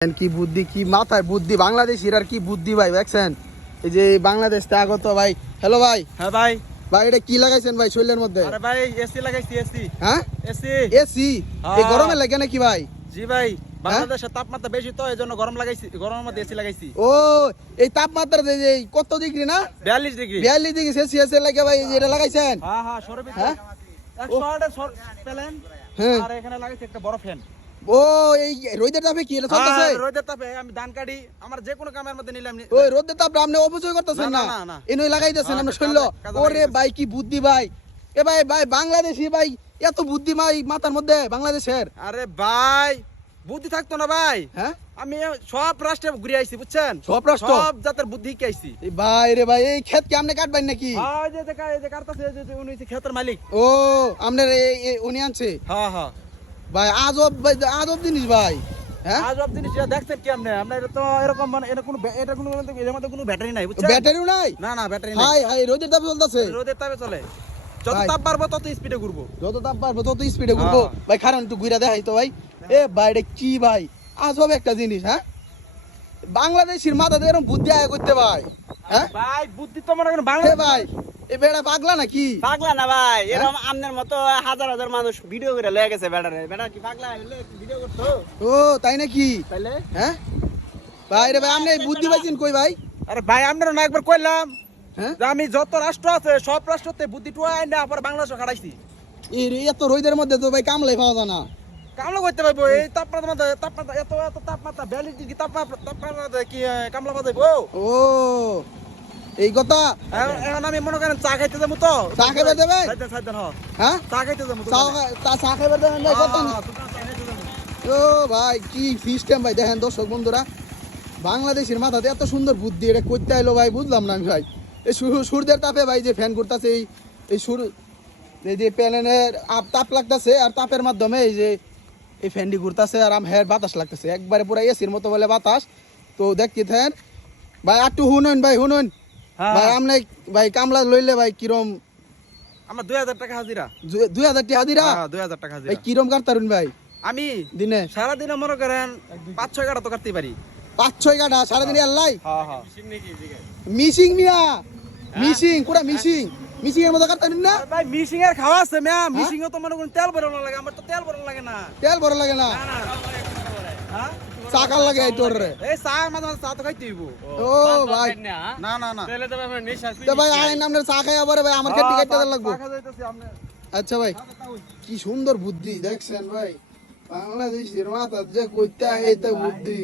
কি বুদ্ধি, কি মাথায় বুদ্ধি বাংলাদেশির, আর কি বুদ্ধি ভাই দেখছেন। এই যে বাংলাদেশ থেকে আগত ভাই। হ্যালো ভাই। হ্যাঁ ভাই। ভাই এটা কি লাগাইছেন ভাই শরীরের মধ্যে? আরে ভাই এসি লাগাইছি, এসি। হ্যাঁ এসি। এসি? এই গরমে লাগে নাকি ভাই? জি ভাই, বাংলাদেশের তাপমাত্রা বেশি তো এইজন্য গরম লাগাইছি, গরমের মধ্যে এসি লাগাইছি। ও এই তাপমাত্রা যে কত ডিগ্রি না? 42 ডিগ্রি। 42 ডিগ্রি সেলসিয়াস লাগে ভাই, এটা লাগাইছেন? হ্যাঁ হ্যাঁ, সরবি। হ্যাঁ 108 প্যালেন। হ্যাঁ। আর এখানে লাগাইছি একটা বড় ফ্যান। ও এই রোদের তাপে কি এটা চলতেছে? হ্যাঁ, রোদের তাপে আমি ধান কাটি, আমার যে কোনো কামের মধ্যে নিলাম। ওই রোদের তাপে আপনি অপচয় করতেছেন না? এনই লাগাইতেছেন আপনি শরীর। ওরে ভাই কি বুদ্ধি ভাই। এ ভাই ভাই বাংলাদেশি ভাই এত বুদ্ধি ভাই মাথার মধ্যে বাংলাদেশের। আরে ভাই বুদ্ধি থাকতো না ভাই? হ্যাঁ আমি সব রাষ্ট্রে ঘুরে আইছি বুঝছেন, সব রাষ্ট্র সব জাতের বুদ্ধি কি আইছি। এই ভাই রে ভাই এই ক্ষেত কি আপনি কাটবেন নাকি? হ্যাঁ এই যে কাটতাছে, এই যে উনি হচ্ছে ক্ষেতের মালিক। ও আপনার উনি আনছে? হ্যাঁ হ্যাঁ ভাই আজব ভাই, আজব জিনিস ভাই। হ্যাঁ আজব জিনিস দেখছেন কি আপনি? আপনার তো এরকম মানে এটা কোনো এর মধ্যে কোনো ব্যাটারি নাই বুঝছেন। ব্যাটারিও নাই? না না ব্যাটারি নাই। হাই হাই রোদের তাপে চলতেছে? রোদের তাপে চলে, যত ভাই। তাপ বাড়বে তত স্পিডে ঘুরবো। যত তাপ বাড়বে তত স্পিডে ঘুরবো। ভাই কারণ একটু ঘুরে দেখাই তো ভাই। এ ভাই এটা কি ভাই আজব একটা জিনিস। হ্যাঁ বাংলাদেশের মাথাতে এরকম বুদ্ধি আয় করতে ভাই? হ্যাঁ ভাই বুদ্ধি তো মনে করেন এ বাংলা ভাই এ বেড়া পাগলা নাকি? পাগলা না ভাই, এরকম আমনের মতো হাজার হাজার মানুষ ভিডিও করে লয়ে গেছে বেটারে। বেটা কি পাগলা হইলে ভিডিও করতো? ও তাই নাকি? তাইলে হ্যাঁ ভাই রে ভাই আপনি এই বুদ্ধি পাইছেন কই ভাই? আরে ভাই আপনারা না একবার কইলাম হ্যাঁ যে আমি যত রাষ্ট্র আছে সব রাষ্ট্রতে বুদ্ধি টুয়া না পরে বাংলাদেশে খাড়াইছি। এই এত রোদের মধ্যে তো ভাই কামলাই পাওয়া যায় না। কামলা করতে পারবো এই তাপমাত্রা এত তাপমাত্রা 42 ডিগ্রি তাপমাত্রা কি কামলা পাওয়া যাবো? ও এই কথা। এখন আমি মনে করেন চা খাইতে যাবো তো। চা খাইতে যাবেন? সাইডেন হ্যাঁ চা খাইতে যাবো তো। চা খাইতে যাবেন ভাই কত? ও ভাই কি সিস্টেম ভাই দেখেন দর্শক বন্ধুরা, বাংলাদেশের মাথাতে এত সুন্দর বুদ্ধি এটা করতে আইলো ভাই বুঝলাম না আমি ভাই। এই সূর্যের তাপে ভাই যে ফ্যান করতেছে, এই এই যে প্যানেলের তাপ লাগতেছে আর তাপের মাধ্যমে এই যে এই ফ্যানটি ঘুরতেছে আর হের বাতাস লাগতেছে একবারে পুরো এসির মতো বলে বাতাস। তো দেখতে থাকেন ভাই একটু শুনুন ভাই শুনুন ভাই আপনি ভাই কামলা লইলে ভাই কিরম? আমার 2000 টাকা হাজিরা। 2000 টাকা হাজিরা? 2000 টাকা হাজিরা। ভাই কিরম কাটতারুন ভাই আমি দিনে? সারা দিনে মনে করেন 5-6 গাড়া তো কাটতে পারি। 5-6 গাড়া সারাদিন আল্লাহ? হ্যাঁ হ্যাঁ। মিশিং মিয়া মিশিং পুরা মিশিং মিশিং এর মতো কাটতারুন না? ভাই মিশিং এর খাওয়া আছে ম্যা, মিশিং এ তো মনে করেন তেল ভরানো লাগে, আমার তো তেল ভরানো লাগে না। তেল বড় লাগে না? হ্যাঁ চাকার লাগে এই তোর রে? এই চা মাঝে মাঝে চা তো খাইতে হইব। ও ভাই না না না তাহলে তো আপনার নেশা। তো ভাই আইন আপনার চা খাই আবার ভাই আমার খেতে কাটতে লাগবো। চা খাইতেছি আপনি। আচ্ছা ভাই কি সুন্দর বুদ্ধি দেখছেন ভাই, বাংলাদেশের মাথা যে কইতে আইতা বুদ্ধি।